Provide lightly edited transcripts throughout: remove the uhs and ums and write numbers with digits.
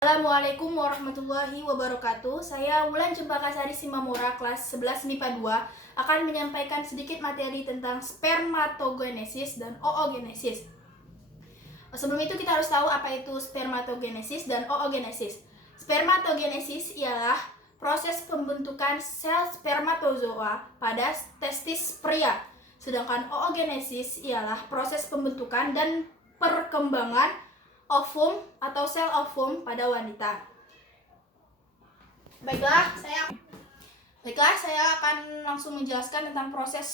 Assalamualaikum warahmatullahi wabarakatuh. Saya Wulan Cempaka Sari Simamora, kelas 11 MIPA 2, akan menyampaikan sedikit materi tentang spermatogenesis dan oogenesis. Sebelum itu kita harus tahu apa itu spermatogenesis dan oogenesis. Spermatogenesis ialah proses pembentukan sel spermatozoa pada testis pria. Sedangkan oogenesis ialah proses pembentukan dan perkembangan ovum atau sel ovum pada wanita. Baiklah, saya akan langsung menjelaskan tentang proses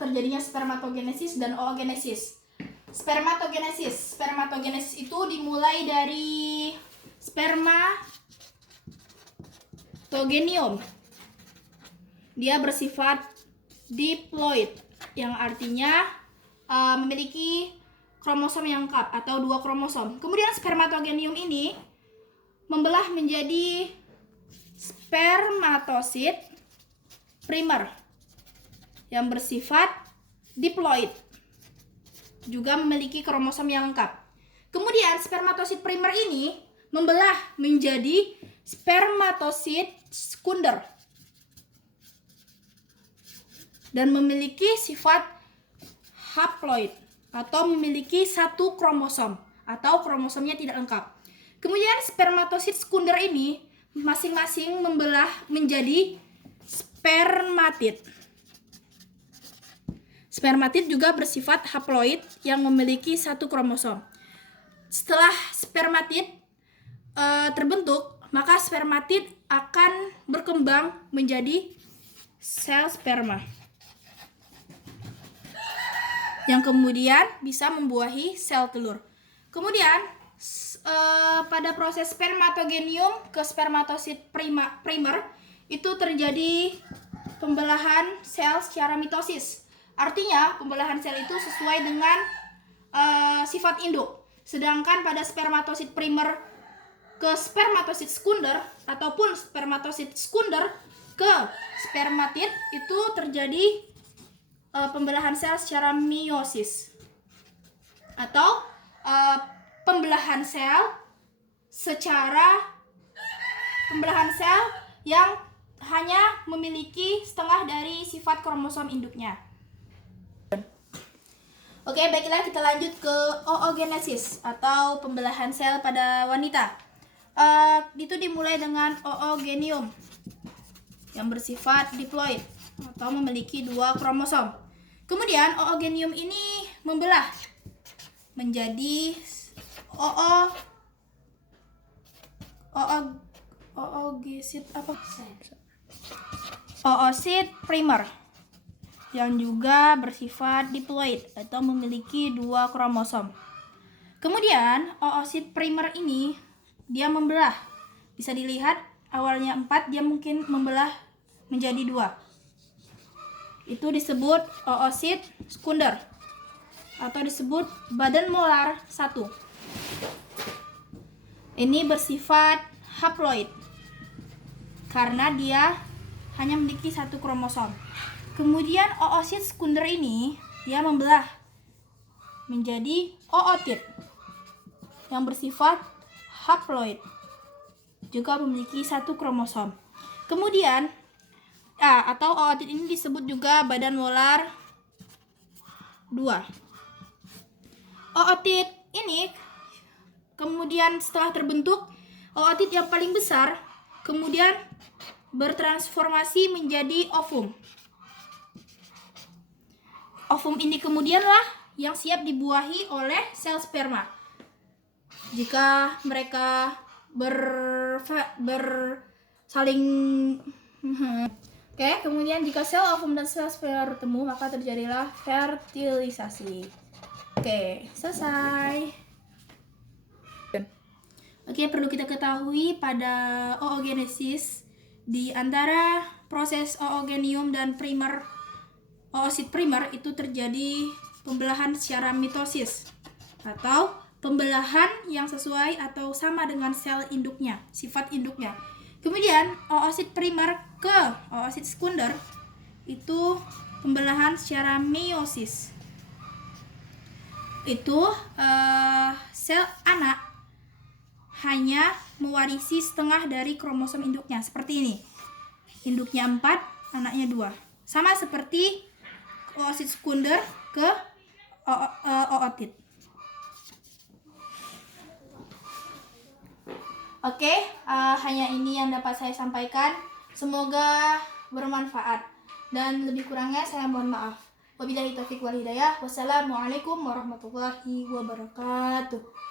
terjadinya spermatogenesis dan oogenesis. Spermatogenesis itu dimulai dari spermatogenium. Dia bersifat diploid, yang artinya memiliki kromosom yang lengkap atau 2 kromosom. Kemudian spermatogenium ini membelah menjadi spermatosit primer yang bersifat diploid, juga memiliki kromosom yang lengkap. Kemudian spermatosit primer ini membelah menjadi spermatosit sekunder dan memiliki sifat haploid atau memiliki 1 kromosom atau kromosomnya tidak lengkap. Kemudian spermatosit sekunder ini masing-masing membelah menjadi spermatid. Spermatid juga bersifat haploid yang memiliki 1 kromosom. Setelah spermatid terbentuk, maka spermatid akan berkembang menjadi sel sperma yang kemudian bisa membuahi sel telur. Kemudian pada proses spermatogenium ke spermatosit primer itu terjadi pembelahan sel secara mitosis. Artinya pembelahan sel itu sesuai dengan sifat induk. Sedangkan pada spermatosit primer ke spermatosit sekunder ataupun spermatosit sekunder ke spermatid itu terjadi pembelahan sel secara meiosis atau pembelahan sel yang hanya memiliki setengah dari sifat kromosom induknya. Oke, baiklah kita lanjut ke oogenesis atau pembelahan sel pada wanita. Itu dimulai dengan oogenium yang bersifat diploid atau memiliki 2 kromosom. Kemudian oogenium ini membelah menjadi oosit primer yang juga bersifat diploid atau memiliki 2 kromosom. Kemudian oosit primer ini dia membelah. Bisa dilihat awalnya 4, dia mungkin membelah menjadi 2. Itu disebut oosit sekunder atau disebut badan molar 1. Ini bersifat haploid karena dia hanya memiliki 1 kromosom. Kemudian oosit sekunder ini dia membelah menjadi ootid yang bersifat haploid, juga memiliki 1 kromosom. Kemudian atau ootid ini disebut juga badan molar 2. Ootid ini kemudian setelah terbentuk, ootid yang paling besar kemudian bertransformasi menjadi ovum. Ovum ini kemudianlah yang siap dibuahi oleh sel sperma. Jika mereka saling kemudian jika sel ovum dan sel sperma bertemu, maka terjadilah fertilisasi. Selesai. Perlu kita ketahui pada oogenesis di antara proses oogenium dan oosit primer itu terjadi pembelahan secara mitosis atau pembelahan yang sesuai atau sama dengan sel induknya, sifat induknya. Kemudian oosit primer ke oosit sekunder itu pembelahan secara meiosis. Itu sel anak hanya mewarisi setengah dari kromosom induknya, seperti ini. Induknya 4, anaknya 2. Sama seperti oosit sekunder ke ootit. Oke, hanya ini yang dapat saya sampaikan. Semoga bermanfaat. Dan lebih kurangnya saya mohon maaf. Wabillahi taufiq wal hidayah. Wassalamualaikum warahmatullahi wabarakatuh.